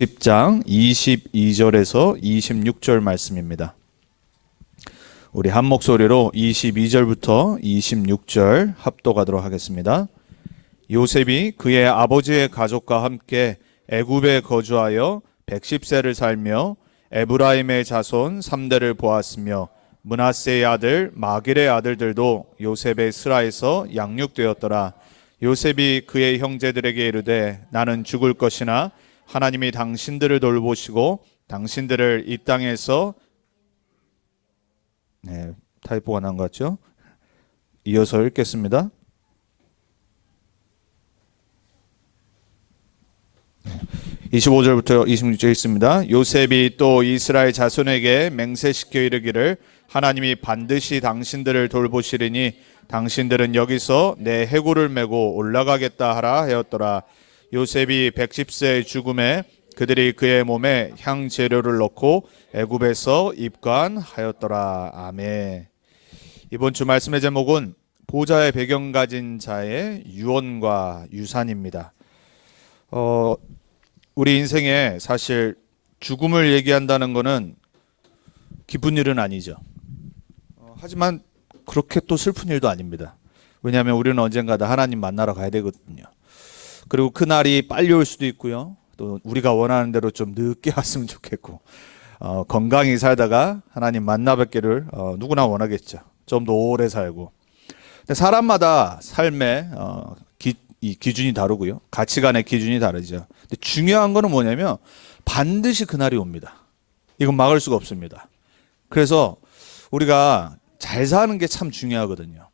10장 22절에서 26절 말씀입니다. 우리 한 목소리로 22절부터 26절 합독하도록 하겠습니다. 요셉이 그의 아버지의 가족과 함께 애굽에 거주하여 110세를 살며 에브라임의 자손 3대를 보았으며 므낫세의 아들 마길의 아들들도 요셉의 스라에서 양육되었더라. 요셉이 그의 형제들에게 이르되 나는 죽을 것이나 하나님이 당신들을 돌보시고 당신들을 이 땅에서 타이포가 난 것 같죠? 이어서 읽겠습니다. 25절부터 26절 읽습니다. 요셉이 또 이스라엘 자손에게 맹세시켜 이르기를 하나님이 반드시 당신들을 돌보시리니 당신들은 여기서 내 해골을 메고 올라가겠다 하라 하였더라. 요셉이 110세의 죽음에 그들이 그의 몸에 향 재료를 넣고 애굽에서 입관하였더라. 아멘. 이번 주 말씀의 제목은 보좌의 배경 가진 자의 유언과 유산입니다. 우리 인생에 사실 죽음을 얘기한다는 것은 기쁜 일은 아니죠. 하지만 그렇게 또 슬픈 일도 아닙니다. 왜냐하면 우리는 언젠가 다 하나님 만나러 가야 되거든요. 그리고 그 날이 빨리 올 수도 있고요. 또 우리가 원하는 대로 좀 늦게 왔으면 좋겠고, 건강히 살다가 하나님 만나 뵙기를 누구나 원하겠죠. 좀 더 오래 살고. 근데 사람마다 삶의 이 기준이 다르고요. 가치관의 기준이 다르죠. 근데 중요한 거는 뭐냐면 반드시 그날이 옵니다. 이건 막을 수가 없습니다. 그래서 우리가 잘 사는 게 참 중요하거든요.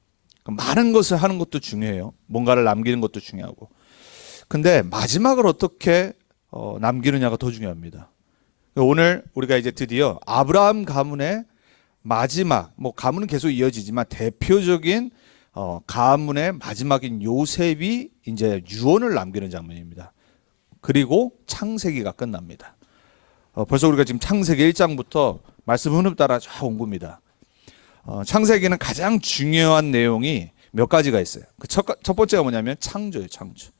많은 것을 하는 것도 중요해요. 뭔가를 남기는 것도 중요하고. 근데 마지막을 어떻게 남기느냐가 더 중요합니다. 오늘 우리가 이제 드디어 아브라함 가문의 마지막, 가문은 계속 이어지지만 대표적인 가문의 마지막인 요셉이 이제 유언을 남기는 장면입니다. 그리고 창세기가 끝납니다. 벌써 우리가 지금 창세기 1장부터 말씀 흐름 따라 쫙 온 겁니다. 창세기는 가장 중요한 내용이 몇 가지가 있어요. 첫 번째가 뭐냐면 창조예요, 창조.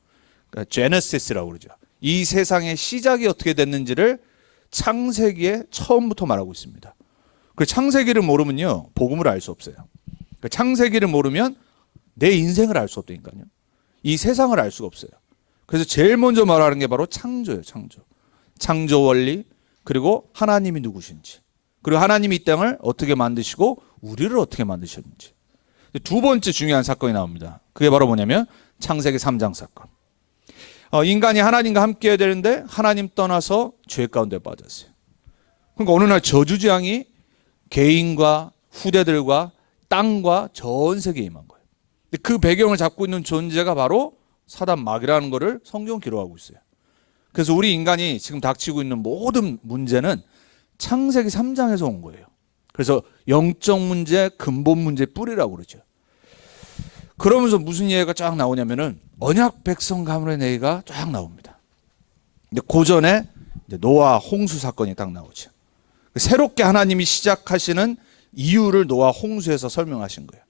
그러니까 제네시스라고 그러죠. 이 세상의 시작이 어떻게 됐는지를 창세기에 처음부터 말하고 있습니다. 그 창세기를 모르면요, 복음을 알 수 없어요. 그 창세기를 모르면 내 인생을 알 수 없다니까요. 이 세상을 알 수가 없어요. 그래서 제일 먼저 말하는 게 바로 창조예요, 창조. 창조 원리, 그리고 하나님이 누구신지, 그리고 하나님이 이 땅을 어떻게 만드시고 우리를 어떻게 만드셨는지. 두 번째 중요한 사건이 나옵니다. 그게 바로 뭐냐면 창세기 3장 사건. 인간이 하나님과 함께 해야 되는데 하나님 떠나서 죄 가운데 빠졌어요. 그러니까 어느 날 저주재앙이 개인과 후대들과 땅과 전 세계에 임한 거예요. 그 배경을 잡고 있는 존재가 바로 사단 마귀라는 것을 성경은 기록하고 있어요. 그래서 우리 인간이 지금 닥치고 있는 모든 문제는 창세기 3장에서 온 거예요. 그래서 영적 문제, 근본 문제 뿌리라고 그러죠. 그러면서 무슨 예가 쫙 나오냐면은 언약 백성 가문의 예가 쫙 나옵니다. 근데 그 전에 노아 홍수 사건이 딱 나오죠. 새롭게 하나님이 시작하시는 이유를 노아 홍수에서 설명하신 거예요.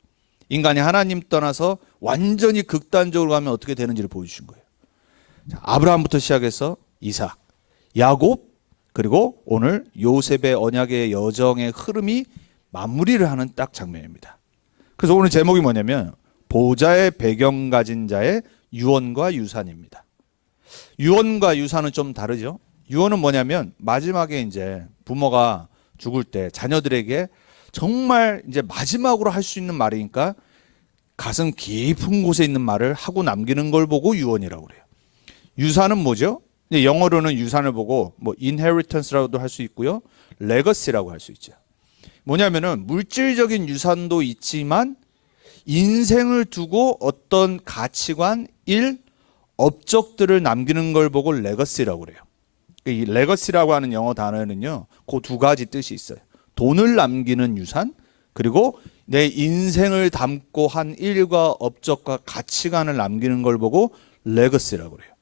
인간이 하나님 떠나서 완전히 극단적으로 가면 어떻게 되는지를 보여주신 거예요. 아브라함부터 시작해서 이삭, 야곱, 그리고 오늘 요셉의 언약의 여정의 흐름이 마무리를 하는 딱 장면입니다. 그래서 오늘 제목이 뭐냐면 보좌의 배경 가진 자의 유언과 유산입니다. 유언과 유산은 좀 다르죠. 유언은 뭐냐면 마지막에 이제 부모가 죽을 때 자녀들에게 정말 이제 마지막으로 할 수 있는 말이니까 가슴 깊은 곳에 있는 말을 하고 남기는 걸 보고 유언이라고 그래요. 유산은 뭐죠? 영어로는 유산을 보고 inheritance라고도 할 수 있고요, legacy라고 할 수 있죠. 뭐냐면은 물질적인 유산도 있지만 인생을 두고 어떤 가치관, 일, 업적들을 남기는 걸 보고 레거시라고 그래요. 이 레거시라고 하는 영어 단어는요, 그 두 가지 뜻이 있어요. 돈을 남기는 유산, 그리고 내 인생을 담고 한 일과 업적과 가치관을 남기는 걸 보고 레거시라고 그래요.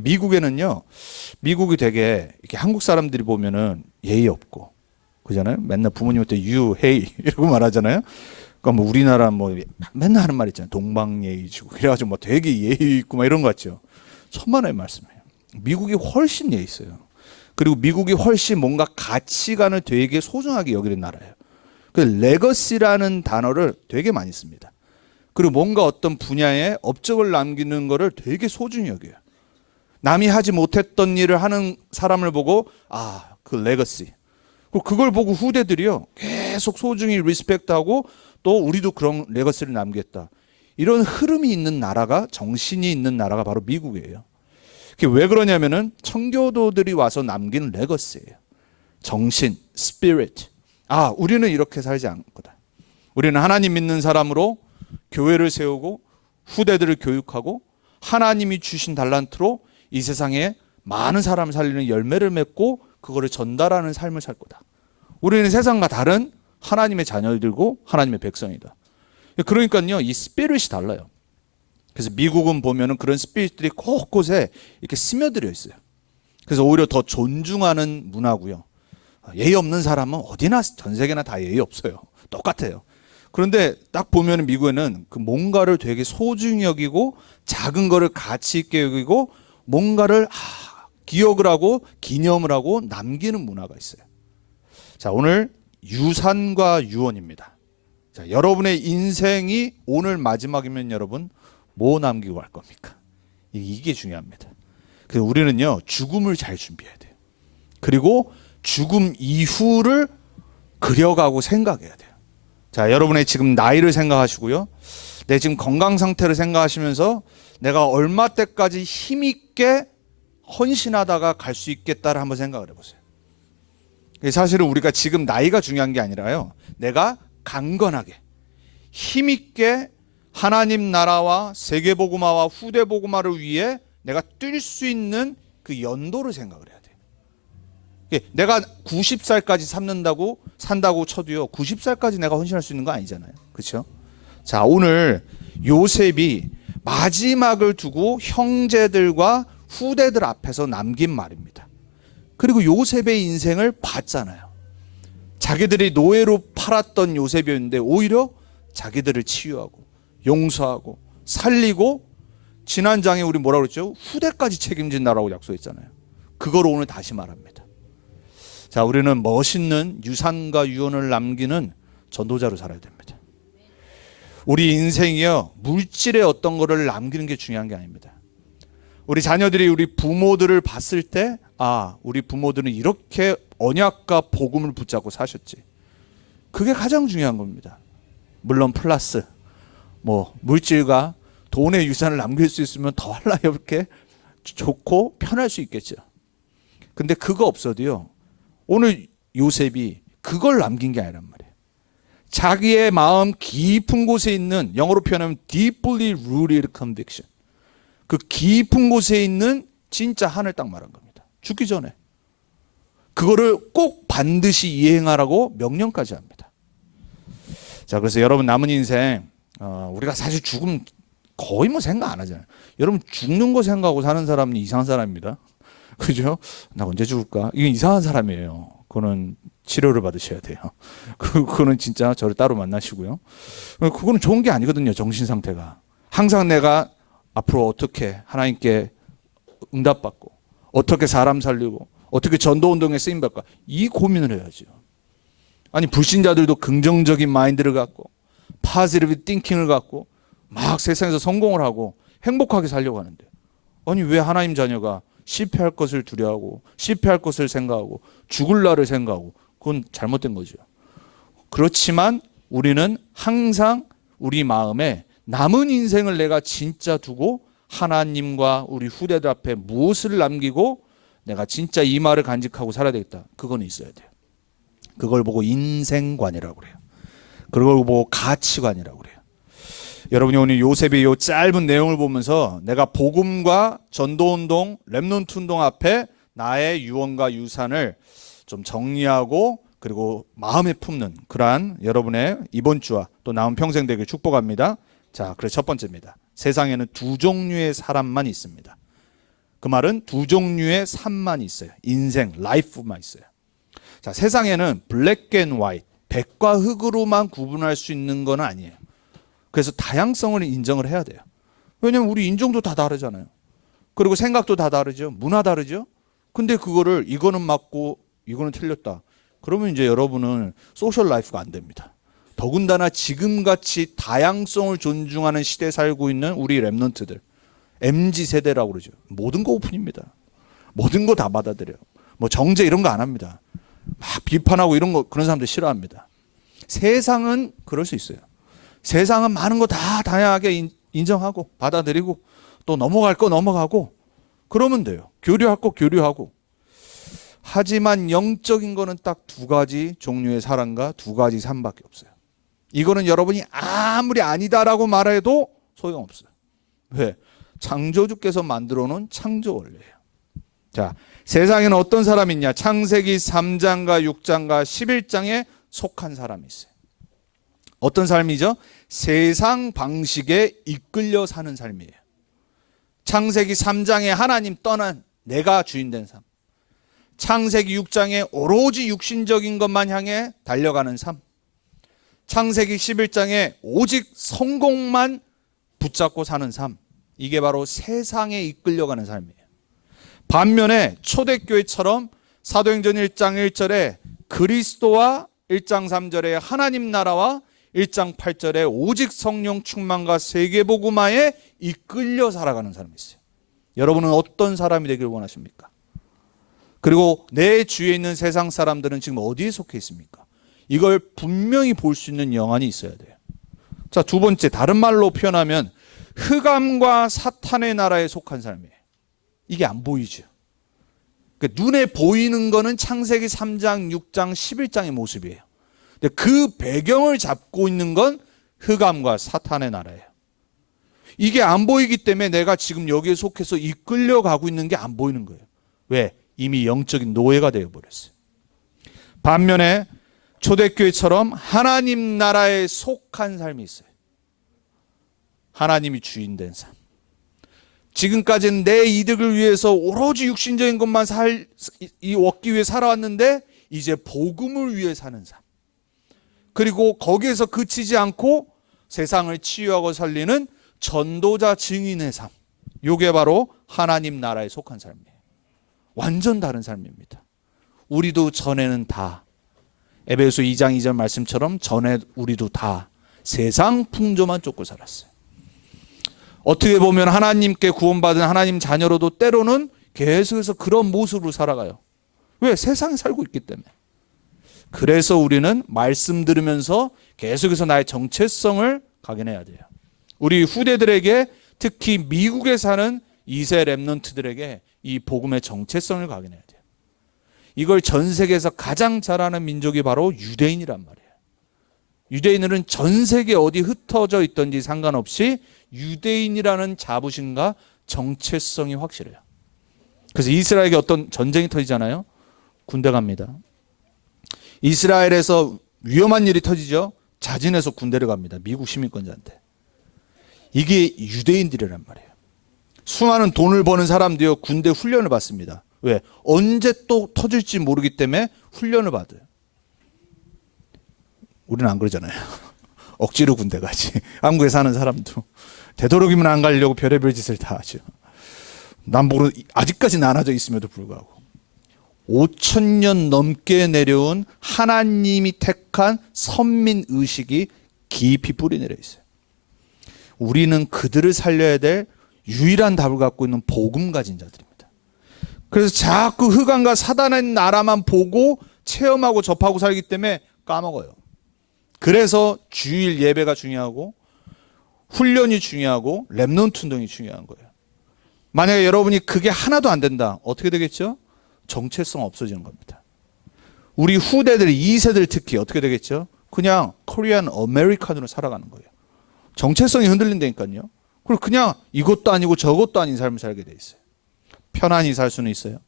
미국에는요, 미국이 되게 이렇게 한국 사람들이 보면은 예의 없고, 그잖아요. 맨날 부모님한테 you, hey 이러고 말하잖아요. 그러니까 우리나라 맨날 하는 말 있잖아요. 동방예의지고. 그래가지고 되게 예의 있고 이런 거 같죠. 천만의 말씀이에요. 미국이 훨씬 예의 있어요. 그리고 미국이 훨씬 뭔가 가치관을 되게 소중하게 여기는 나라예요. 그 레거시라는 단어를 되게 많이 씁니다. 그리고 뭔가 어떤 분야에 업적을 남기는 거를 되게 소중히 여겨요. 남이 하지 못했던 일을 하는 사람을 보고 그 레거시. 그걸 보고 후대들이요 계속 소중히 리스펙트하고 또 우리도 그런 레거시를 남겼다. 이런 흐름이 있는 나라가, 정신이 있는 나라가 바로 미국이에요. 그게 왜 그러냐면은 청교도들이 와서 남긴 레거시예요. 정신, 스피릿. 우리는 이렇게 살지 않을 거다. 우리는 하나님 믿는 사람으로 교회를 세우고 후대들을 교육하고 하나님이 주신 달란트로 이 세상에 많은 사람을 살리는 열매를 맺고 그거를 전달하는 삶을 살 거다. 우리는 세상과 다른 하나님의 자녀들고 하나님의 백성이다. 그러니까요, 이 스피릿이 달라요. 그래서 미국은 보면은 그런 스피릿들이 곳곳에 이렇게 스며들어 있어요. 그래서 오히려 더 존중하는 문화고요. 예의 없는 사람은 어디나 전 세계나 다 예의 없어요. 똑같아요. 그런데 딱 보면 미국에는 그 뭔가를 되게 소중히 여기고 작은 거를 가치 있게 여기고 뭔가를 기억을 하고 기념을 하고 남기는 문화가 있어요. 자, 오늘 유산과 유언입니다. 자, 여러분의 인생이 오늘 마지막이면 여러분 뭐 남기고 갈 겁니까? 이게 중요합니다. 그래서 우리는요 죽음을 잘 준비해야 돼요. 그리고 죽음 이후를 그려가고 생각해야 돼요. 자, 여러분의 지금 나이를 생각하시고요. 내 지금 건강 상태를 생각하시면서 내가 얼마 때까지 힘있게 헌신하다가 갈 수 있겠다를 한번 생각을 해보세요. 사실은 우리가 지금 나이가 중요한 게 아니라요. 내가 강건하게 힘있게 하나님 나라와 세계복음화와 후대복음화를 위해 내가 뛸 수 있는 그 연도를 생각을 해야 돼요. 내가 90살까지 산다고 쳐도요 90살까지 내가 헌신할 수 있는 거 아니잖아요. 그렇죠? 자, 오늘 요셉이 마지막을 두고 형제들과 후대들 앞에서 남긴 말입니다. 그리고 요셉의 인생을 봤잖아요. 자기들이 노예로 팔았던 요셉이었는데 오히려 자기들을 치유하고 용서하고 살리고 지난 장에 우리 뭐라고 그랬죠? 후대까지 책임진다라고 약속했잖아요. 그걸 오늘 다시 말합니다. 자, 우리는 멋있는 유산과 유언을 남기는 전도자로 살아야 됩니다. 우리 인생이요 물질의 어떤 거를 남기는 게 중요한 게 아닙니다. 우리 자녀들이 우리 부모들을 봤을 때 우리 부모들은 이렇게 언약과 복음을 붙잡고 사셨지. 그게 가장 중요한 겁니다. 물론 플러스 물질과 돈의 유산을 남길 수 있으면 더 이렇게 좋고 편할 수 있겠죠. 근데 그거 없어도요 오늘 요셉이 그걸 남긴 게 아니란 말이에요. 자기의 마음 깊은 곳에 있는, 영어로 표현하면 deeply rooted conviction, 그 깊은 곳에 있는 진짜 한을 딱 말한 겁니다. 죽기 전에 그거를 꼭 반드시 이행하라고 명령까지 합니다. 자, 그래서 여러분 남은 인생 우리가 사실 죽음 거의 생각 안 하잖아요. 여러분 죽는 거 생각하고 사는 사람은 이상한 사람입니다. 그죠? 나 언제 죽을까? 이게 이상한 사람이에요. 그거는 치료를 받으셔야 돼요. 그거는 진짜 저를 따로 만나시고요. 그거는 좋은 게 아니거든요. 정신 상태가. 항상 내가 앞으로 어떻게 하나님께 응답받고 어떻게 사람 살리고 어떻게 전도운동에 쓰임받을까, 이 고민을 해야죠. 아니, 불신자들도 긍정적인 마인드를 갖고 파지티브 띵킹을 갖고 막 세상에서 성공을 하고 행복하게 살려고 하는데, 아니 왜 하나님 자녀가 실패할 것을 두려워하고 실패할 것을 생각하고 죽을 날을 생각하고, 그건 잘못된 거죠. 그렇지만 우리는 항상 우리 마음에 남은 인생을 내가 진짜 두고 하나님과 우리 후대들 앞에 무엇을 남기고 내가 진짜 이 말을 간직하고 살아야 되겠다, 그건 있어야 돼요. 그걸 보고 인생관이라고 그래요. 그걸 보고 가치관이라고 그래요. 여러분이 오늘 요셉의 이 짧은 내용을 보면서 내가 복음과 전도운동, 렘넌트 운동 앞에 나의 유언과 유산을 좀 정리하고 그리고 마음에 품는 그러한 여러분의 이번 주와 또 남은 평생 되길 축복합니다. 자, 그래서 첫 번째입니다. 세상에는 두 종류의 사람만 있습니다. 그 말은 두 종류의 삶만 있어요. 인생, 라이프만 있어요. 자, 세상에는 블랙 앤 화이트, 백과 흑으로만 구분할 수 있는 건 아니에요. 그래서 다양성을 인정을 해야 돼요. 왜냐하면 우리 인종도 다 다르잖아요. 그리고 생각도 다 다르죠. 문화 다르죠. 근데 그거를 이거는 맞고 이거는 틀렸다. 그러면 이제 여러분은 소셜 라이프가 안 됩니다. 더군다나 지금같이 다양성을 존중하는 시대에 살고 있는 우리 랩런트들, MZ 세대라고 그러죠. 모든 거 오픈입니다. 모든 거 다 받아들여요. 뭐 정제 이런 거 안 합니다. 막 비판하고 이런 거 그런 사람들 싫어합니다. 세상은 그럴 수 있어요. 세상은 많은 거 다 다양하게 인정하고 받아들이고 또 넘어갈 거 넘어가고 그러면 돼요. 교류할 거 교류하고. 하지만 영적인 거는 딱 두 가지 종류의 사랑과 두 가지 삶밖에 없어요. 이거는 여러분이 아무리 아니다라고 말해도 소용없어요. 왜? 창조주께서 만들어 놓은 창조 원리예요. 자, 세상에는 어떤 사람이 있냐? 창세기 3장과 6장과 11장에 속한 사람이 있어요. 어떤 삶이죠? 세상 방식에 이끌려 사는 삶이에요. 창세기 3장에 하나님 떠난 내가 주인 된 삶. 창세기 6장에 오로지 육신적인 것만 향해 달려가는 삶. 창세기 11장에 오직 성공만 붙잡고 사는 삶. 이게 바로 세상에 이끌려가는 삶이에요. 반면에 초대교회처럼 사도행전 1장 1절에 그리스도와 1장 3절에 하나님 나라와 1장 8절에 오직 성령 충만과 세계복음화에 이끌려 살아가는 사람이 있어요. 여러분은 어떤 사람이 되길 원하십니까? 그리고 내 주위에 있는 세상 사람들은 지금 어디에 속해 있습니까? 이걸 분명히 볼 수 있는 영안이 있어야 돼요. 자, 두 번째, 다른 말로 표현하면 흑암과 사탄의 나라에 속한 삶이에요. 이게 안 보이죠. 그러니까 눈에 보이는 거는 창세기 3장, 6장, 11장의 모습이에요. 근데 그 배경을 잡고 있는 건 흑암과 사탄의 나라예요. 이게 안 보이기 때문에 내가 지금 여기에 속해서 이끌려가고 있는 게 안 보이는 거예요. 왜? 이미 영적인 노예가 되어버렸어요. 반면에 초대교회처럼 하나님 나라에 속한 삶이 있어요. 하나님이 주인 된 삶. 지금까지는 내 이득을 위해서 오로지 육신적인 것만 얻기 위해 살아왔는데 이제 복음을 위해 사는 삶. 그리고 거기에서 그치지 않고 세상을 치유하고 살리는 전도자 증인의 삶. 이게 바로 하나님 나라에 속한 삶이에요. 완전 다른 삶입니다. 우리도 전에는 다 에베소 2장 2절 말씀처럼 전에 우리도 다 세상 풍조만 쫓고 살았어요. 어떻게 보면 하나님께 구원받은 하나님 자녀로도 때로는 계속해서 그런 모습으로 살아가요. 왜? 세상에 살고 있기 때문에. 그래서 우리는 말씀 들으면서 계속해서 나의 정체성을 각인해야 돼요. 우리 후대들에게 특히 미국에 사는 2세 랩런트들에게 이 복음의 정체성을 각인해야 돼요. 이걸 전 세계에서 가장 잘하는 민족이 바로 유대인이란 말이에요. 유대인들은 전 세계 어디 흩어져 있든지 상관없이 유대인이라는 자부심과 정체성이 확실해요. 그래서 이스라엘에게 어떤 전쟁이 터지잖아요. 군대 갑니다. 이스라엘에서 위험한 일이 터지죠. 자진해서 군대를 갑니다. 미국 시민권자한테. 이게 유대인들이란 말이에요. 수많은 돈을 버는 사람도요, 군대 훈련을 받습니다. 왜? 언제 또 터질지 모르기 때문에 훈련을 받아요. 우리는 안 그러잖아요. 억지로 군대 가지. 한국에 사는 사람도 되도록이면 안 가려고 별의별 짓을 다 하죠. 남북으로 아직까지 나눠져 있음에도 불구하고 5,000년 넘게 내려온 하나님이 택한 선민 의식이 깊이 뿌리 내려 있어요. 우리는 그들을 살려야 될 유일한 답을 갖고 있는 복음 가진 자들입니다. 그래서 자꾸 흑암과 사단의 나라만 보고 체험하고 접하고 살기 때문에 까먹어요. 그래서 주일 예배가 중요하고 훈련이 중요하고 랩넌트 운동이 중요한 거예요. 만약에 여러분이 그게 하나도 안 된다. 어떻게 되겠죠? 정체성 없어지는 겁니다. 우리 후대들 2세들 특히 어떻게 되겠죠? 그냥 코리안 아메리칸으로 살아가는 거예요. 정체성이 흔들린다니까요. 그리고 그냥 이것도 아니고 저것도 아닌 삶을 살게 돼 있어요. 편안히 살 수는 있어요.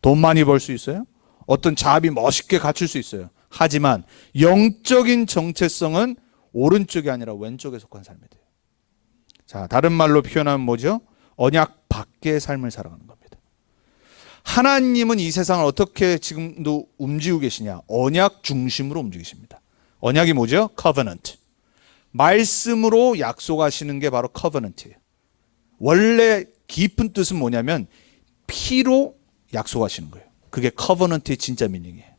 돈 많이 벌 수 있어요. 어떤 자합이 멋있게 갖출 수 있어요. 하지만 영적인 정체성은 오른쪽이 아니라 왼쪽에 속한 삶이 돼요. 자, 다른 말로 표현하면 뭐죠? 언약 밖의 삶을 살아가는 겁니다. 하나님은 이 세상을 어떻게 지금도 움직이고 계시냐? 언약 중심으로 움직이십니다. 언약이 뭐죠? covenant. 말씀으로 약속하시는 게 바로 covenant예요. 원래 깊은 뜻은 뭐냐면 피로 약속하시는 거예요. 그게 커버넌트의 진짜 미닝이에요.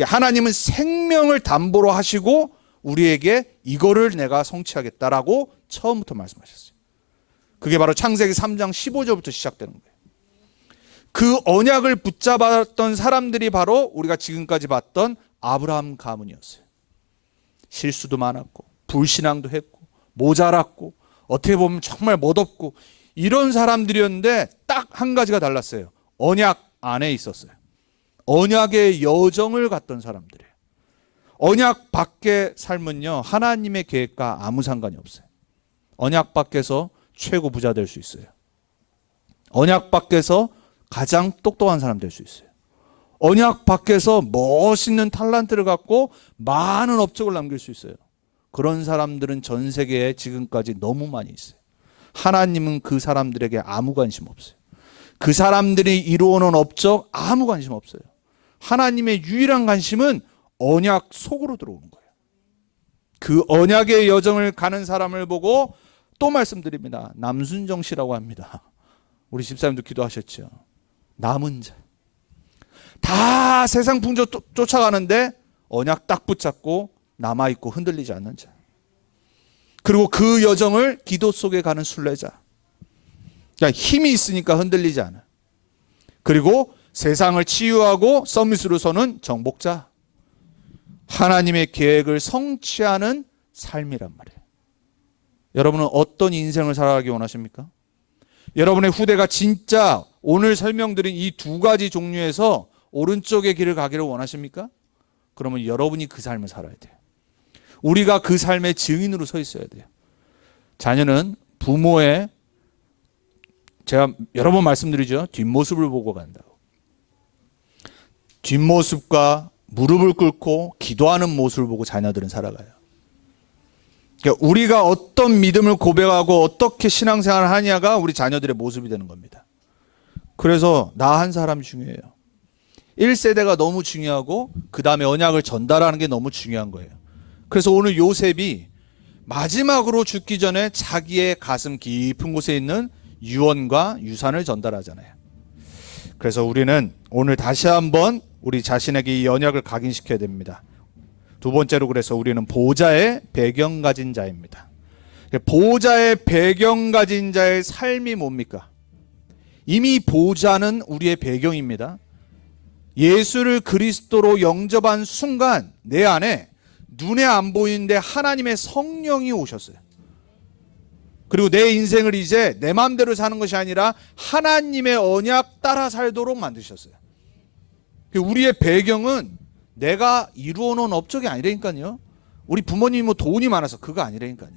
하나님은 생명을 담보로 하시고 우리에게 이거를 내가 성취하겠다라고 처음부터 말씀하셨어요. 그게 바로 창세기 3장 15절부터 시작되는 거예요. 그 언약을 붙잡았던 사람들이 바로 우리가 지금까지 봤던 아브라함 가문이었어요. 실수도 많았고 불신앙도 했고 모자랐고 어떻게 보면 정말 멋없고 이런 사람들이었는데 딱 한 가지가 달랐어요. 언약 안에 있었어요. 언약의 여정을 갔던 사람들이에요. 언약 밖의 삶은요, 하나님의 계획과 아무 상관이 없어요. 언약 밖에서 최고 부자 될 수 있어요. 언약 밖에서 가장 똑똑한 사람 될 수 있어요. 언약 밖에서 멋있는 탤런트를 갖고 많은 업적을 남길 수 있어요. 그런 사람들은 전 세계에 지금까지 너무 많이 있어요. 하나님은 그 사람들에게 아무 관심 없어요. 그 사람들이 이루어놓은 업적 아무 관심 없어요. 하나님의 유일한 관심은 언약 속으로 들어오는 거예요. 그 언약의 여정을 가는 사람을 보고 또 말씀드립니다. 남순정 씨라고 합니다. 우리 집사님도 기도하셨죠. 남은 자. 다 세상 풍조 쫓아가는데 언약 딱 붙잡고 남아있고 흔들리지 않는 자. 그리고 그 여정을 기도 속에 가는 순례자. 그러니까 힘이 있으니까 흔들리지 않아. 그리고 세상을 치유하고 서밋으로 서는 정복자. 하나님의 계획을 성취하는 삶이란 말이에요. 여러분은 어떤 인생을 살아가기 원하십니까? 여러분의 후대가 진짜 오늘 설명드린 이 두 가지 종류에서 오른쪽의 길을 가기를 원하십니까? 그러면 여러분이 그 삶을 살아야 돼요. 우리가 그 삶의 증인으로 서 있어야 돼요. 자녀는 부모의, 제가 여러 번 말씀드리죠. 뒷모습을 보고 간다고. 뒷모습과 무릎을 꿇고 기도하는 모습을 보고 자녀들은 살아가요. 그러니까 우리가 어떤 믿음을 고백하고 어떻게 신앙생활을 하냐가 우리 자녀들의 모습이 되는 겁니다. 그래서 나 한 사람이 중요해요. 1세대가 너무 중요하고 그 다음에 언약을 전달하는 게 너무 중요한 거예요. 그래서 오늘 요셉이 마지막으로 죽기 전에 자기의 가슴 깊은 곳에 있는 유언과 유산을 전달하잖아요. 그래서 우리는 오늘 다시 한번 우리 자신에게 이 언약을 각인시켜야 됩니다. 두 번째로 그래서 우리는 보좌의 배경 가진 자입니다. 보좌의 배경 가진 자의 삶이 뭡니까? 이미 보좌는 우리의 배경입니다. 예수를 그리스도로 영접한 순간 내 안에 눈에 안 보이는데 하나님의 성령이 오셨어요. 그리고 내 인생을 이제 내 마음대로 사는 것이 아니라 하나님의 언약 따라 살도록 만드셨어요. 우리의 배경은 내가 이루어놓은 업적이 아니라니까요. 우리 부모님이 뭐 돈이 많아서 그거 아니라니까요.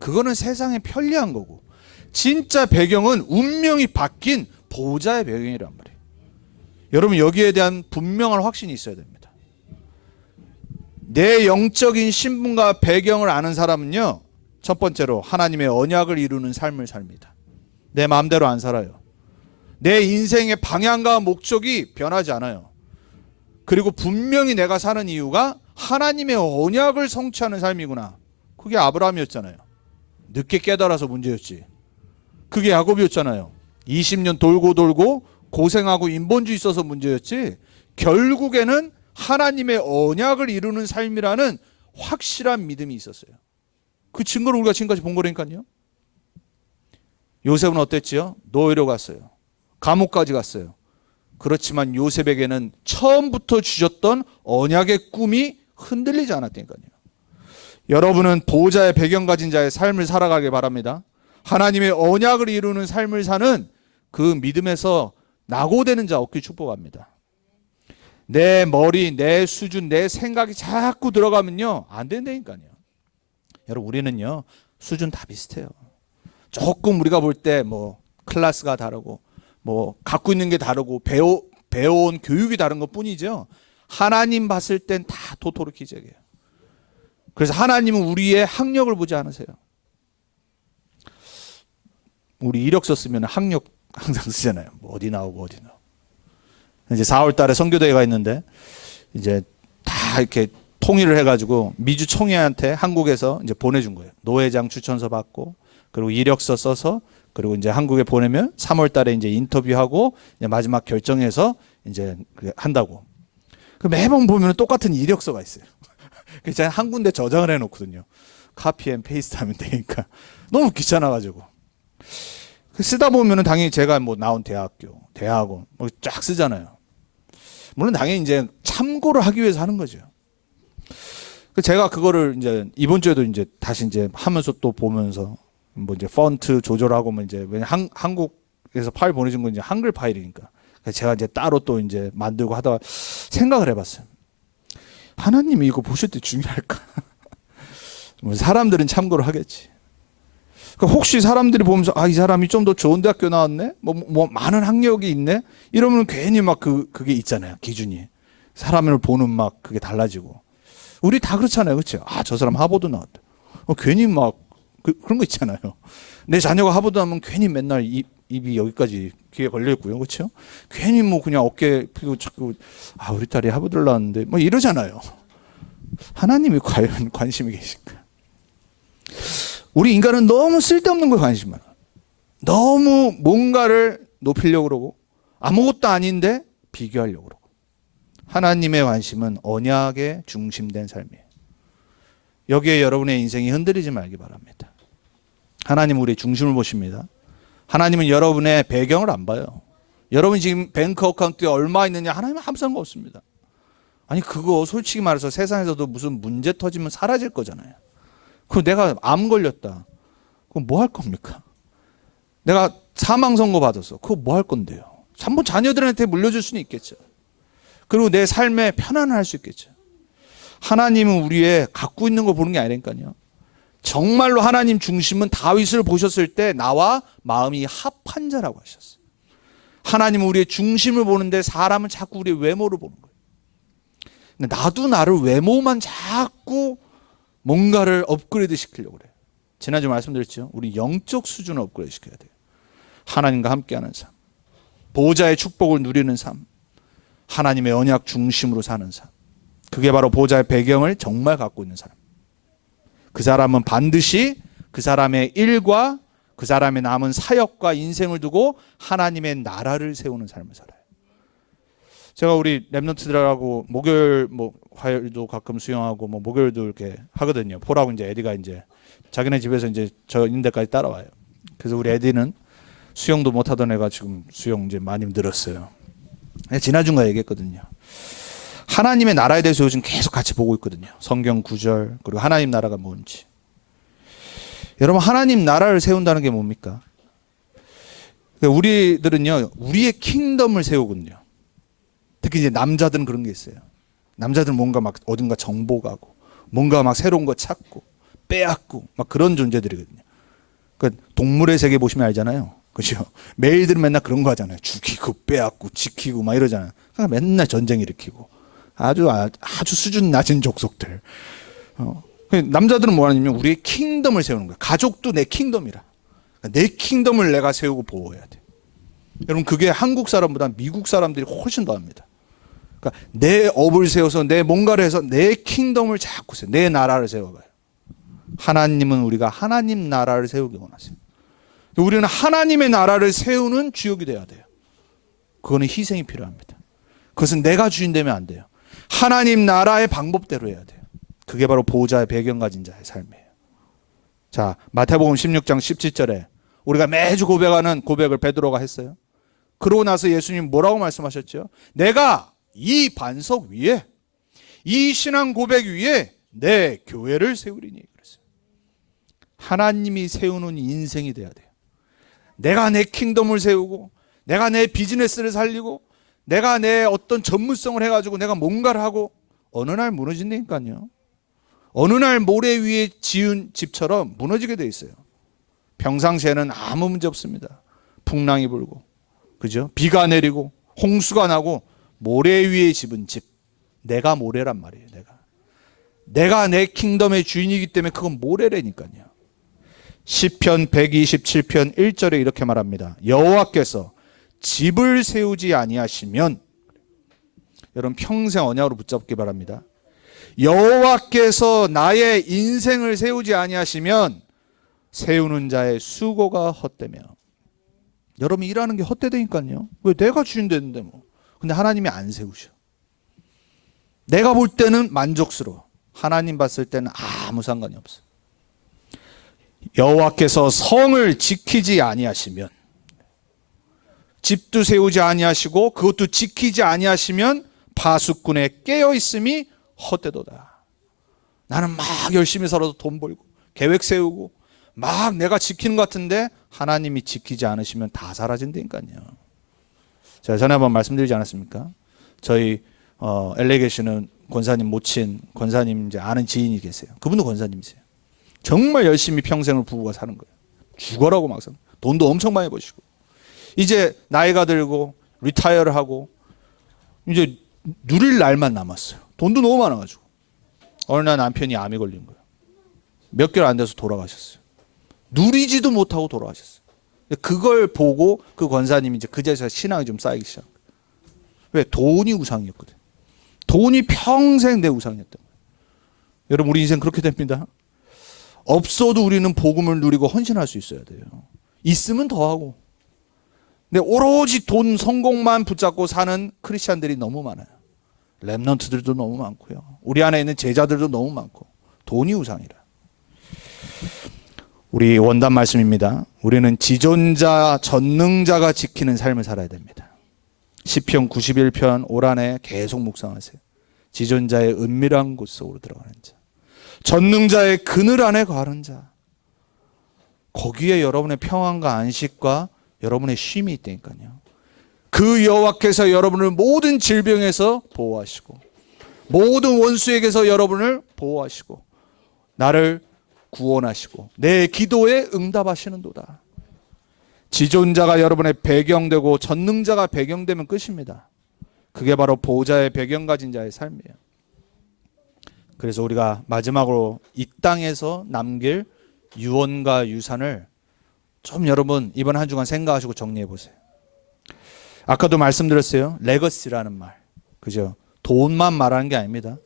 그거는 세상에 편리한 거고, 진짜 배경은 운명이 바뀐 보좌의 배경이란 말이에요. 여러분 여기에 대한 분명한 확신이 있어야 됩니다. 내 영적인 신분과 배경을 아는 사람은요, 첫 번째로 하나님의 언약을 이루는 삶을 삽니다. 내 마음대로 안 살아요. 내 인생의 방향과 목적이 변하지 않아요. 그리고 분명히 내가 사는 이유가 하나님의 언약을 성취하는 삶이구나. 그게 아브라함이었잖아요. 늦게 깨달아서 문제였지. 그게 야곱이었잖아요. 20년 돌고 고생하고 인본주의 있어서 문제였지, 결국에는 하나님의 언약을 이루는 삶이라는 확실한 믿음이 있었어요. 그 증거를 우리가 지금까지 본 거라니까요. 요셉은 어땠지요? 노예로 갔어요. 감옥까지 갔어요. 그렇지만 요셉에게는 처음부터 주셨던 언약의 꿈이 흔들리지 않았다니까요. 여러분은 보호자의 배경 가진 자의 삶을 살아가길 바랍니다. 하나님의 언약을 이루는 삶을 사는 그 믿음에서 낙오되는 자 없길 축복합니다. 내 머리, 내 수준, 내 생각이 자꾸 들어가면요 안 된다니까요. 여러분 우리는요 수준 다 비슷해요. 조금 우리가 볼 때 뭐 클래스가 다르고 뭐 갖고 있는 게 다르고 배워온 교육이 다른 것 뿐이죠. 하나님 봤을 땐 다 도토로 기적이에요. 그래서 하나님은 우리의 학력을 보지 않으세요. 우리 이력서 쓰면 학력 항상 쓰잖아요. 뭐 어디 나오고 어디 나오고. 이제 4월 달에 선교대회가 있는데 이제 다 이렇게 통일을 해가지고 미주 총회한테 한국에서 이제 보내준 거예요. 노회장 추천서 받고 그리고 이력서 써서 그리고 이제 한국에 보내면 3월 달에 이제 인터뷰하고 이제 마지막 결정해서 이제 한다고. 그 매번 보면 똑같은 이력서가 있어요. 그래서 제가 한 군데 저장을 해놓거든요. 카피 앤 페이스트 하면 되니까. 너무 귀찮아가지고. 쓰다 보면은 당연히 제가 뭐 나온 대학교, 대학원 뭐 쫙 쓰잖아요. 물론 당연히 이제 참고를 하기 위해서 하는 거죠. 제가 그거를 이제 이번 주에도 이제 다시 이제 하면서 또 보면서 뭐 이제 폰트 조절하고 뭐 이제 왜냐 한국에서 파일 보내준 건 이제 한글 파일이니까 제가 이제 따로 또 이제 만들고 하다가 생각을 해봤어요. 하나님이 이거 보실 때 중요할까? 뭐 사람들은 참고를 하겠지. 그러니까 혹시 사람들이 보면서 아, 이 사람이 좀 더 좋은 대학교 나왔네, 뭐 많은 학력이 있네, 이러면 괜히 막 그게 있잖아요, 기준이. 사람을 보는 막 그게 달라지고. 우리 다 그렇잖아요, 그렇죠? 아, 저 사람 하버드 나왔다. 괜히 막 그런 거 있잖아요. 내 자녀가 하버드 하면 괜히 맨날 입이 여기까지 귀에 걸려 있고요, 그렇죠? 괜히 뭐 그냥 어깨 피고 자꾸 아, 우리 딸이 하버드를 나왔는데 뭐 이러잖아요. 하나님이 과연 관심이 계실까? 우리 인간은 너무 쓸데없는 거에 관심 많아. 너무 뭔가를 높이려고 그러고 아무것도 아닌데 비교하려고 그러고. 하나님의 관심은 언약에 중심된 삶이에요. 여기에 여러분의 인생이 흔들리지 말기 바랍니다. 하나님은 우리의 중심을 보십니다. 하나님은 여러분의 배경을 안 봐요. 여러분이 지금 뱅크 어카운트에 얼마 있느냐 하나님은 아무 상관 없습니다. 아니 그거 솔직히 말해서 세상에서도 무슨 문제 터지면 사라질 거잖아요. 그럼 내가 암 걸렸다. 그럼 뭐 할 겁니까? 내가 사망 선고 받았어. 그거 뭐 할 건데요? 한번 자녀들한테 물려줄 수는 있겠죠. 그리고 내 삶에 편안할 수 있겠죠. 하나님은 우리의 갖고 있는 걸 보는 게 아니라니까요. 정말로 하나님 중심은 다윗을 보셨을 때 나와 마음이 합한 자라고 하셨어요. 하나님은 우리의 중심을 보는데 사람은 자꾸 우리의 외모를 보는 거예요. 근데 나도 나를 외모만 자꾸 뭔가를 업그레이드 시키려고 그래요. 지난주 말씀드렸죠. 우리 영적 수준을 업그레이드 시켜야 돼요. 하나님과 함께하는 삶, 보호자의 축복을 누리는 삶, 하나님의 언약 중심으로 사는 삶. 그게 바로 보호자의 배경을 정말 갖고 있는 사람. 그 사람은 반드시 그 사람의 일과 그 사람의 남은 사역과 인생을 두고 하나님의 나라를 세우는 삶을 살아요. 제가 우리 랩런트들하고 목요일 뭐 화요일도 가끔 수영하고 뭐 목요일도 이렇게 하거든요. 폴하고 이제 에디가 이제 자기네 집에서 이제 저 있는 데까지 따라와요. 그래서 우리 에디는 수영도 못 하던 애가 지금 수영 이제 많이 늘었어요. 지난주인가 얘기했거든요. 하나님의 나라에 대해서 요즘 계속 같이 보고 있거든요. 성경 구절 그리고 하나님 나라가 뭔지. 여러분 하나님 나라를 세운다는 게 뭡니까? 우리들은요 우리의 킹덤을 세우거든요. 특히 이제 남자들은 그런 게 있어요. 남자들은 뭔가 막 어딘가 정보 가고 뭔가 막 새로운 거 찾고 빼앗고 막 그런 존재들이거든요. 그러니까 동물의 세계 보시면 알잖아요. 그렇죠? 매일들은 맨날 그런 거 하잖아요. 죽이고 빼앗고 지키고 막 이러잖아요. 그러니까 맨날 전쟁 일으키고 아주 수준 낮은 족속들. 남자들은 뭐 하냐면 우리의 킹덤을 세우는 거예요. 가족도 내 킹덤이라. 그러니까 내 킹덤을 내가 세우고 보호해야 돼. 여러분 그게 한국 사람보다 미국 사람들이 훨씬 더 합니다. 그러니까 내 업을 세워서 내 뭔가를 해서 내 킹덤을 자꾸 세워. 내 나라를 세워가요. 하나님은 우리가 하나님 나라를 세우기 원하세요. 우리는 하나님의 나라를 세우는 주역이 돼야 돼요. 그거는 희생이 필요합니다. 그것은 내가 주인 되면 안 돼요. 하나님 나라의 방법대로 해야 돼요. 그게 바로 보호자의 배경 가진 자의 삶이에요. 자, 마태복음 16장 17절에 우리가 매주 고백하는 고백을 베드로가 했어요. 그러고 나서 예수님 뭐라고 말씀하셨죠? 내가 이 반석 위에 이 신앙 고백 위에 내 교회를 세우리니 그랬어요. 하나님이 세우는 인생이 돼야 돼요. 내가 내 킹덤을 세우고 내가 내 비즈니스를 살리고 내가 내 어떤 전문성을 해가지고 내가 뭔가를 하고 어느 날 무너진다니까요. 어느 날 모래 위에 지은 집처럼 무너지게 돼 있어요. 평상시에는 아무 문제 없습니다. 풍랑이 불고 그죠? 비가 내리고 홍수가 나고 모래 위에 집은 집. 내가 모래란 말이에요. 내가 내 킹덤의 주인이기 때문에 그건 모래라니까요. 시편 127편 1절에 이렇게 말합니다. 여호와께서 집을 세우지 아니하시면, 여러분 평생 언약으로 붙잡기 바랍니다. 여호와께서 나의 인생을 세우지 아니하시면 세우는 자의 수고가 헛되며 여러분이 일하는 게 헛되다니까요. 왜 내가 주인 되는데 뭐. 근데 하나님이 안 세우셔. 내가 볼 때는 만족스러워. 하나님 봤을 때는 아무 상관이 없어. 여호와께서 성을 지키지 아니하시면, 집도 세우지 아니하시고 그것도 지키지 아니하시면 파수꾼에 깨어 있음이 헛되도다. 나는 막 열심히 살아서 돈 벌고 계획 세우고 막 내가 지키는 것 같은데 하나님이 지키지 않으시면 다 사라진다니까요. 제가 전에 한번 말씀드리지 않았습니까? 저희 LA 계시는 권사님 모친 권사님 이제 아는 지인이 계세요. 그분도 권사님이세요. 정말 열심히 평생을 부부가 사는 거예요. 죽어라고 막 사는 거예요. 돈도 엄청 많이 버시고 이제 나이가 들고 리타이어를 하고 이제 누릴 날만 남았어요. 돈도 너무 많아가지고 어느 날 남편이 암이 걸린 거예요. 몇 개월 안 돼서 돌아가셨어요. 누리지도 못하고 돌아가셨어요. 그걸 보고 그 권사님이 이제 그제서야 신앙이 좀 쌓이기 시작한 거예요. 왜? 돈이 우상이었거든. 돈이 평생 내 우상이었던 거예요. 여러분 우리 인생 그렇게 됩니다. 없어도 우리는 복음을 누리고 헌신할 수 있어야 돼요. 있으면 더하고. 근데 오로지 돈 성공만 붙잡고 사는 크리스찬들이 너무 많아요. 렘넌트들도 너무 많고요. 우리 안에 있는 제자들도 너무 많고. 돈이 우상이라. 우리 원단 말씀입니다. 우리는 지존자 전능자가 지키는 삶을 살아야 됩니다. 시편 91편 올 한해 계속 묵상하세요. 지존자의 은밀한 곳 속으로 들어가는 자, 전능자의 그늘 안에 거하는 자, 거기에 여러분의 평안과 안식과 여러분의 쉼이 있다니까요. 그 여호와께서 여러분을 모든 질병에서 보호하시고 모든 원수에게서 여러분을 보호하시고 나를 구원하시고 내 기도에 응답하시는도다. 지존자가 여러분의 배경되고 전능자가 배경되면 끝입니다. 그게 바로 보호자의 배경 가진 자의 삶이에요. 그래서 우리가 마지막으로 이 땅에서 남길 유언과 유산을 좀 여러분 이번 한 주간 생각하시고 정리해 보세요. 아까도 말씀드렸어요. 레거시라는 말. 그죠? 돈만 말하는 게 아닙니다.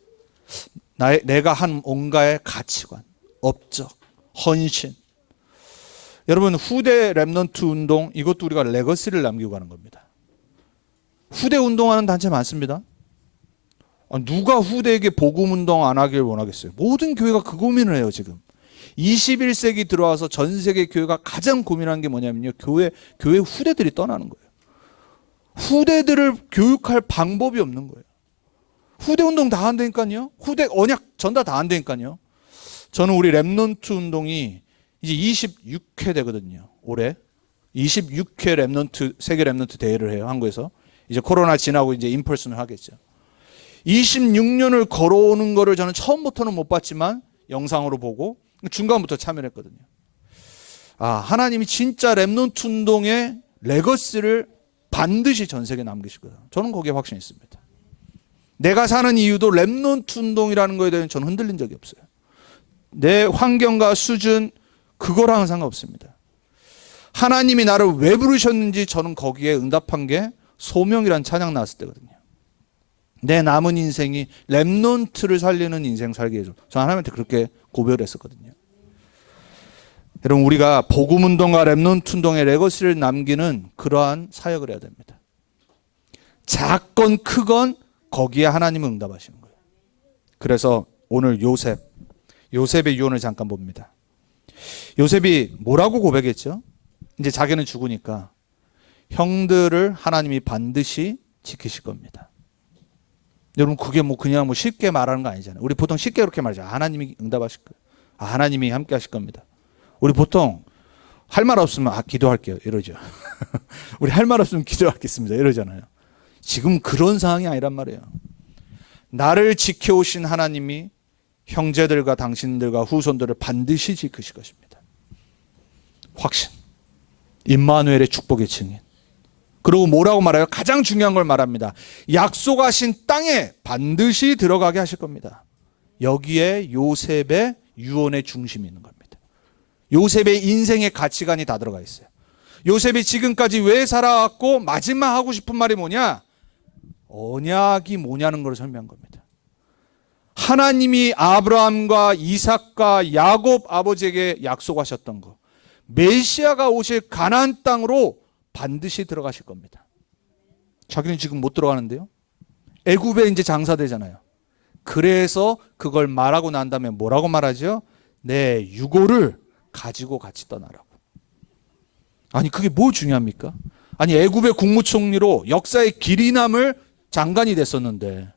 내가 한 온가의 가치관, 업적, 헌신. 여러분 후대 렘넌트 운동 이것도 우리가 레거시를 남기고 가는 겁니다. 후대 운동하는 단체 많습니다. 누가 후대에게 복음 운동 안 하길 원하겠어요? 모든 교회가 그 고민을 해요 지금. 21세기 들어와서 전 세계 교회가 가장 고민하는 게 뭐냐면요. 교회 후대들이 떠나는 거예요. 후대들을 교육할 방법이 없는 거예요. 후대 운동 다 한다니까요. 후대 언약 전달 다 한다니까요. 저는 우리 렘넌트 운동이 이제 26회 되거든요. 올해 26회 렘넌트 세계 렘넌트 대회를 해요. 한국에서. 이제 코로나 지나고 이제 인펄슨을 하겠죠. 26년을 걸어오는 거를 저는 처음부터는 못 봤지만 영상으로 보고 중간부터 참여를 했거든요. 하나님이 진짜 렘넌트 운동의 레거시를 반드시 전 세계에 남기실 거예요. 저는 거기에 확신이 있습니다. 내가 사는 이유도 렘넌트 운동이라는 거에 대해서 저는 흔들린 적이 없어요. 내 환경과 수준 그거랑은 상관없습니다. 하나님이 나를 왜 부르셨는지 저는 거기에 응답한 게 소명이란 찬양 나왔을 때거든요. 내 남은 인생이 렘넌트를 살리는 인생 살기 위해서 저는 하나님한테 그렇게 고백을 했었거든요. 여러분 우리가 복음운동과 렘넌트 운동의 레거시를 남기는 그러한 사역을 해야 됩니다. 작건 크건 거기에 하나님은 응답하시는 거예요. 그래서 오늘 요셉의 유언을 잠깐 봅니다. 요셉이 뭐라고 고백했죠? 이제 자기는 죽으니까 형들을 하나님이 반드시 지키실 겁니다. 여러분 그게 그냥 쉽게 말하는 거 아니잖아요. 우리 보통 쉽게 그렇게 말하죠. 하나님이 응답하실 거예요. 하나님이 함께 하실 겁니다. 우리 보통 할 말 없으면 기도할게요 이러죠. 우리 할 말 없으면 기도하겠습니다 이러잖아요. 지금 그런 상황이 아니란 말이에요. 나를 지켜오신 하나님이 형제들과 당신들과 후손들을 반드시 지키실 것입니다. 확신. 임마누엘의 축복의 증인. 그리고 뭐라고 말해요? 가장 중요한 걸 말합니다. 약속하신 땅에 반드시 들어가게 하실 겁니다. 여기에 요셉의 유언의 중심이 있는 겁니다. 요셉의 인생의 가치관이 다 들어가 있어요. 요셉이 지금까지 왜 살아왔고 마지막 하고 싶은 말이 뭐냐? 언약이 뭐냐는 걸 설명한 겁니다. 하나님이 아브라함과 이삭과 야곱 아버지에게 약속하셨던 거, 메시아가 오실 가나안 땅으로 반드시 들어가실 겁니다. 자기는 지금 못 들어가는데요. 애굽에 이제 장사되잖아요. 그래서 그걸 말하고 난 다음에 뭐라고 말하죠? 내 유고를 가지고 같이 떠나라고. 아니 그게 뭐 중요합니까? 아니 애굽의 국무총리로 역사의 길이 남을 장관이 됐었는데,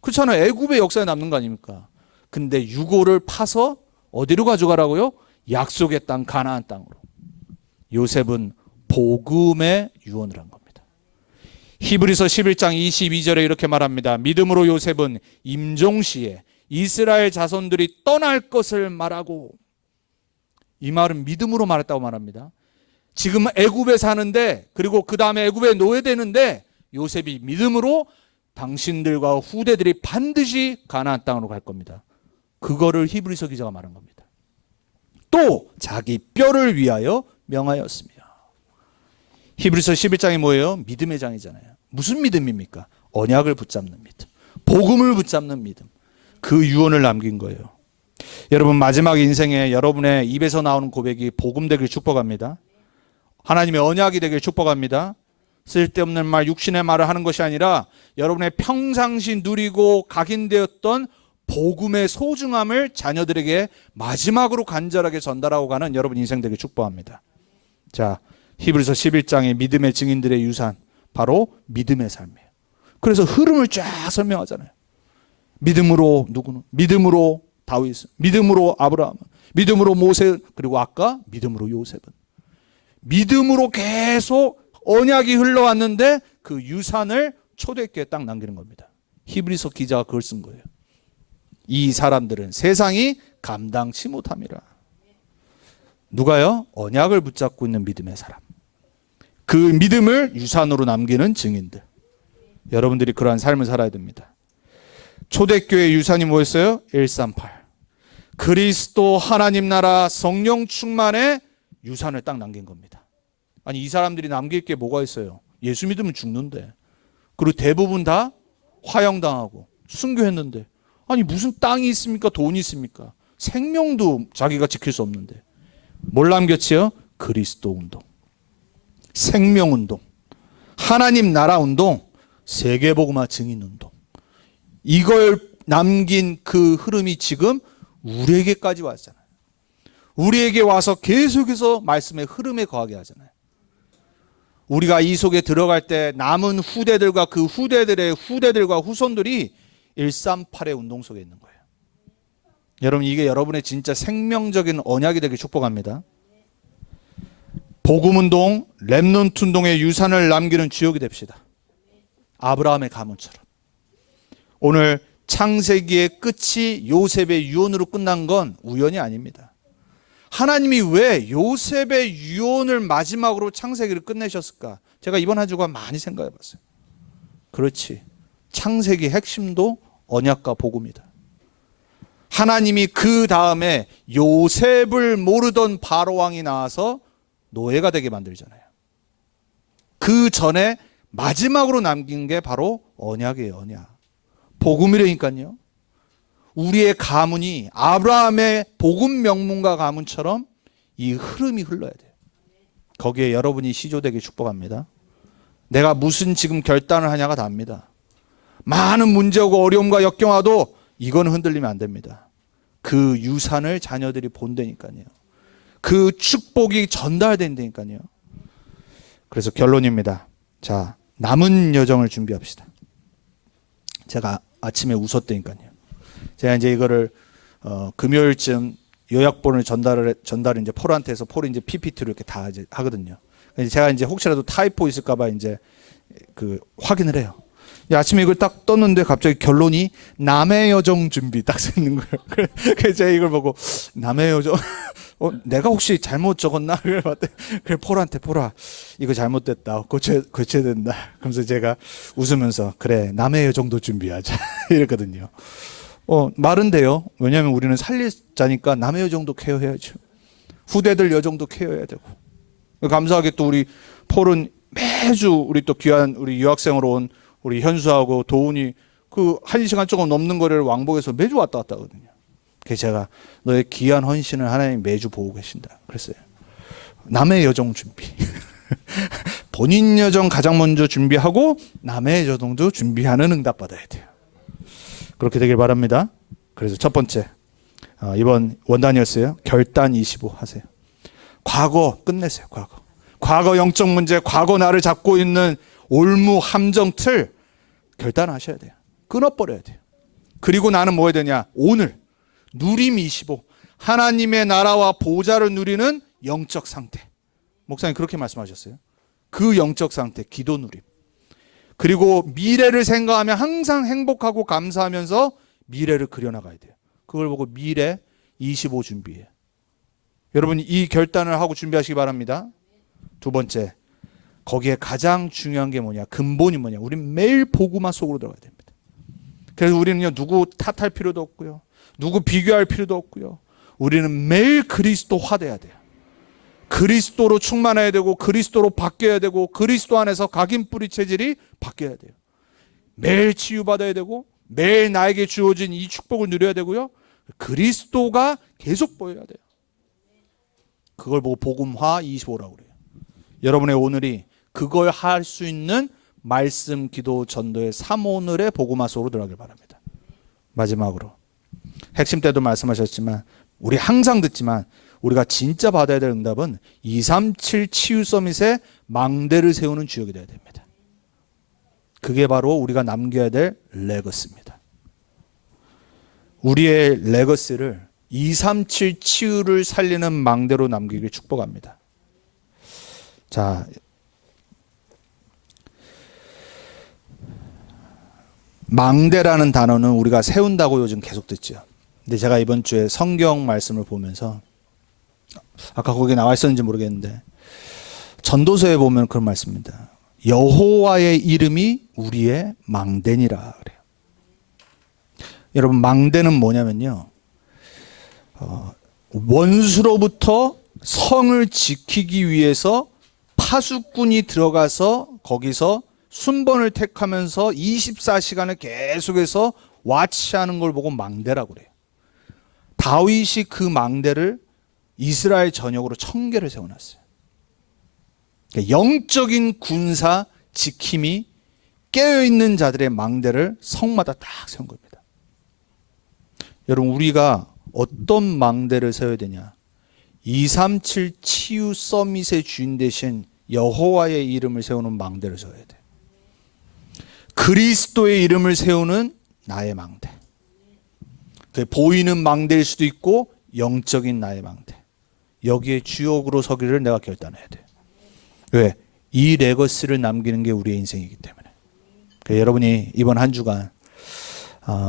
그렇잖아요. 애굽의 역사에 남는 거 아닙니까? 근데 유고를 파서 어디로 가져가라고요? 약속의 땅 가나안 땅으로. 요셉은 복음의 유언을 한 겁니다. 히브리서 11장 22절에 이렇게 말합니다. 믿음으로 요셉은 임종시에 이스라엘 자손들이 떠날 것을 말하고, 이 말은 믿음으로 말했다고 말합니다. 지금 애굽에 사는데, 그리고 그 다음에 애굽에 노예되는데, 요셉이 믿음으로 당신들과 후대들이 반드시 가나안 땅으로 갈 겁니다. 그거를 히브리서 기자가 말한 겁니다. 또 자기 뼈를 위하여 명하였으며. 히브리서 11장이 뭐예요? 믿음의 장이잖아요. 무슨 믿음입니까? 언약을 붙잡는 믿음, 복음을 붙잡는 믿음. 그 유언을 남긴 거예요. 여러분, 마지막 인생에 여러분의 입에서 나오는 고백이 복음 되길 축복합니다. 하나님의 언약이 되길 축복합니다. 쓸데없는 말, 육신의 말을 하는 것이 아니라 여러분의 평상시 누리고 각인되었던 복음의 소중함을 자녀들에게 마지막으로 간절하게 전달하고 가는 여러분 인생 되길 축복합니다. 자, 히브리서 11장의 믿음의 증인들의 유산, 바로 믿음의 삶이에요. 그래서 흐름을 쫙 설명하잖아요. 믿음으로 누구는, 믿음으로 다윗은, 믿음으로 아브라함은, 믿음으로 모세, 그리고 아까 믿음으로 요셉은. 믿음으로 계속 언약이 흘러왔는데 그 유산을 초대교회에 딱 남기는 겁니다. 히브리서 기자가 그걸 쓴 거예요. 이 사람들은 세상이 감당치 못함이라. 누가요? 언약을 붙잡고 있는 믿음의 사람. 그 믿음을 유산으로 남기는 증인들. 여러분들이 그러한 삶을 살아야 됩니다. 초대교회 유산이 뭐였어요? 138. 그리스도 하나님 나라 성령 충만의 유산을 딱 남긴 겁니다. 아니 이 사람들이 남길 게 뭐가 있어요? 예수 믿으면 죽는데, 그리고 대부분 다 화형당하고 순교했는데, 아니 무슨 땅이 있습니까? 돈이 있습니까? 생명도 자기가 지킬 수 없는데 뭘 남겼지요? 그리스도 운동, 생명 운동, 하나님 나라 운동, 세계복음화 증인 운동. 이걸 남긴 그 흐름이 지금 우리에게까지 왔잖아요. 우리에게 와서 계속해서 말씀의 흐름에 거하게 하잖아요. 우리가 이 속에 들어갈 때 남은 후대들과 그 후대들의 후대들과 후손들이 138의 운동 속에 있는 거예요. 여러분, 이게 여러분의 진짜 생명적인 언약이 되길 축복합니다. 복음운동, 렘넌트 운동의 유산을 남기는 주역이 됩시다. 아브라함의 가문처럼. 오늘 창세기의 끝이 요셉의 유언으로 끝난 건 우연이 아닙니다. 하나님이 왜 요셉의 유언을 마지막으로 창세기를 끝내셨을까? 제가 이번 한 주간 많이 생각해 봤어요. 그렇지. 창세기 핵심도 언약과 복음이다. 하나님이 그 다음에 요셉을 모르던 바로왕이 나와서 노예가 되게 만들잖아요. 그 전에 마지막으로 남긴 게 바로 언약이에요. 언약. 복음이라니까요. 우리의 가문이 아브라함의 복음 명문가 가문처럼 이 흐름이 흘러야 돼요. 거기에 여러분이 시조되길 축복합니다. 내가 무슨 지금 결단을 하냐가 답니다. 많은 문제고 어려움과 역경화도 이건 흔들리면 안 됩니다. 그 유산을 자녀들이 본다니까요. 그 축복이 전달된다니까요. 그래서 결론입니다. 자, 남은 여정을 준비합시다. 제가 아침에 웃었다니까요. 제가 이제 이거를 금요일쯤 요약본을 전달을 이제 폴한테 해서 폴이 이제 PPT로 이렇게 다 이제 하거든요. 제가 이제 혹시라도 타이포 있을까봐 이제 그 확인을 해요. 아침에 이걸 딱 떴는데 갑자기 결론이 남의 여정 준비 딱 써 있는 거예요. 그래서 제가 이걸 보고 남의 여정, 내가 혹시 잘못 적었나? 그래 폴한테 폴아 이거 잘못됐다. 고쳐야 된다. 그러면서 제가 웃으면서 그래 남의 여정도 준비하자 이랬거든요. 말은 돼요. 왜냐하면 우리는 살릴 자니까 남의 여정도 케어해야죠. 후대들 여정도 케어해야 되고. 감사하게 또 우리 폴은 매주 우리 또 귀한 우리 유학생으로 온 우리 현수하고 도훈이 그 1시간 조금 넘는 거리를 왕복해서 매주 왔다 갔다 하거든요. 그래서 제가 너의 귀한 헌신을 하나님 매주 보고 계신다 그랬어요. 남의 여정 준비. 본인 여정 가장 먼저 준비하고 남의 여정도 준비하는 응답 받아야 돼요. 그렇게 되길 바랍니다. 그래서 첫 번째, 이번 원단이었어요. 결단 25 하세요. 과거 끝내세요. 과거 영적 문제, 과거 나를 잡고 있는 올무 함정 틀 결단하셔야 돼요. 끊어버려야 돼요. 그리고 나는 뭐 해야 되냐? 오늘 누림 25, 하나님의 나라와 보좌를 누리는 영적 상태. 목사님 그렇게 말씀하셨어요. 그 영적 상태, 기도 누림. 그리고 미래를 생각하며 항상 행복하고 감사하면서 미래를 그려나가야 돼요. 그걸 보고 미래 25 준비해요. 여러분 이 결단을 하고 준비하시기 바랍니다. 두 번째, 거기에 가장 중요한 게 뭐냐? 근본이 뭐냐? 우린 매일 복음화 속으로 들어가야 됩니다. 그래서 우리는요, 누구 탓할 필요도 없고요, 누구 비교할 필요도 없고요, 우리는 매일 그리스도화 돼야 돼요. 그리스도로 충만해야 되고, 그리스도로 바뀌어야 되고, 그리스도 안에서 각인 뿌리 체질이 바뀌어야 돼요. 매일 치유받아야 되고, 매일 나에게 주어진 이 축복을 누려야 되고요, 그리스도가 계속 보여야 돼요. 그걸 보고 복음화 25라고 그래요. 여러분의 오늘이 그걸 할 수 있는 말씀, 기도, 전도의 3오늘의 복음화 속으로 들어가길 바랍니다. 마지막으로 핵심 때도 말씀하셨지만 우리 항상 듣지만 우리가 진짜 받아야 될 응답은 237 치유 서밋의 망대를 세우는 주역이 되어야 됩니다. 그게 바로 우리가 남겨야 될 레거시입니다. 우리의 레거시를 237 치유를 살리는 망대로 남기길 축복합니다. 자, 망대라는 단어는 우리가 세운다고 요즘 계속 듣죠. 근데 제가 이번 주에 성경 말씀을 보면서 아까 거기 나와 있었는지 모르겠는데 전도서에 보면 그런 말씀입니다. 여호와의 이름이 우리의 망대니라 그래요. 여러분 망대는 뭐냐면요, 원수로부터 성을 지키기 위해서 파수꾼이 들어가서 거기서 순번을 택하면서 24시간을 계속해서 와치하는 걸 보고 망대라고 그래요. 다윗이 그 망대를 이스라엘 전역으로 1000개를 세워놨어요. 그러니까 영적인 군사 지킴이 깨어있는 자들의 망대를 성마다 딱 세운 겁니다. 여러분 우리가 어떤 망대를 세워야 되냐? 237 치유 서밋의 주인 되신 여호와의 이름을 세우는 망대를 세워야 돼. 그리스도의 이름을 세우는 나의 망대. 보이는 망대일 수도 있고 영적인 나의 망대. 여기에 주역으로 서기를 내가 결단해야 돼. 왜? 이 레거시를 남기는 게 우리의 인생이기 때문에. 여러분이 이번 한 주간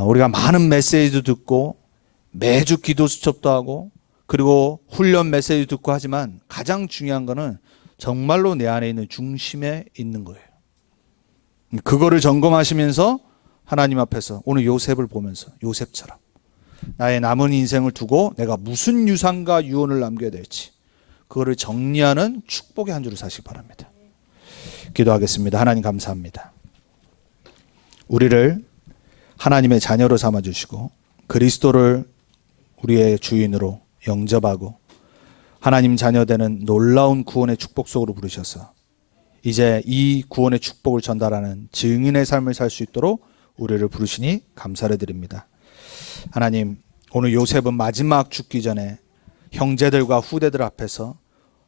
우리가 많은 메시지도 듣고 매주 기도 수첩도 하고 그리고 훈련 메시지 듣고 하지만 가장 중요한 거는 정말로 내 안에 있는 중심에 있는 거예요. 그거를 점검하시면서 하나님 앞에서 오늘 요셉을 보면서 요셉처럼 나의 남은 인생을 두고 내가 무슨 유산과 유언을 남겨야 될지 그거를 정리하는 축복의 한 주를 사시기 바랍니다. 기도하겠습니다. 하나님 감사합니다. 우리를 하나님의 자녀로 삼아주시고 그리스도를 우리의 주인으로 영접하고 하나님 자녀 되는 놀라운 구원의 축복 속으로 부르셔서 이제 이 구원의 축복을 전달하는 증인의 삶을 살 수 있도록 우리를 부르시니 감사를 드립니다. 하나님 오늘 요셉은 마지막 죽기 전에 형제들과 후대들 앞에서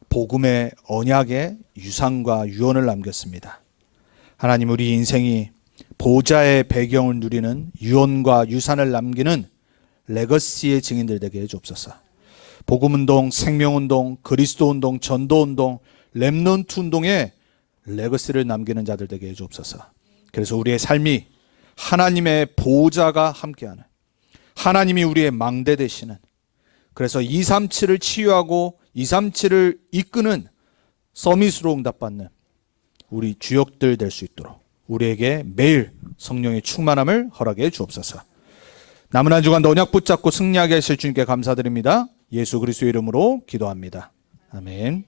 복음의 언약의 유산과 유언을 남겼습니다. 하나님 우리 인생이 보좌의 배경을 누리는 유언과 유산을 남기는 레거시의 증인들 되게 해주옵소서. 복음운동, 생명운동, 그리스도운동, 전도운동, 렘넌트 운동에 레거시를 남기는 자들 되게 해주옵소서. 그래서 우리의 삶이 하나님의 보좌가 함께하는, 하나님이 우리의 망대 되시는, 그래서 237을 치유하고 237을 이끄는 서밋으로 응답받는 우리 주역들 될 수 있도록 우리에게 매일 성령의 충만함을 허락해 주옵소서. 남은 한 주간 언약 붙잡고 승리하게 하실 주님께 감사드립니다. 예수 그리스도의 이름으로 기도합니다. 아멘.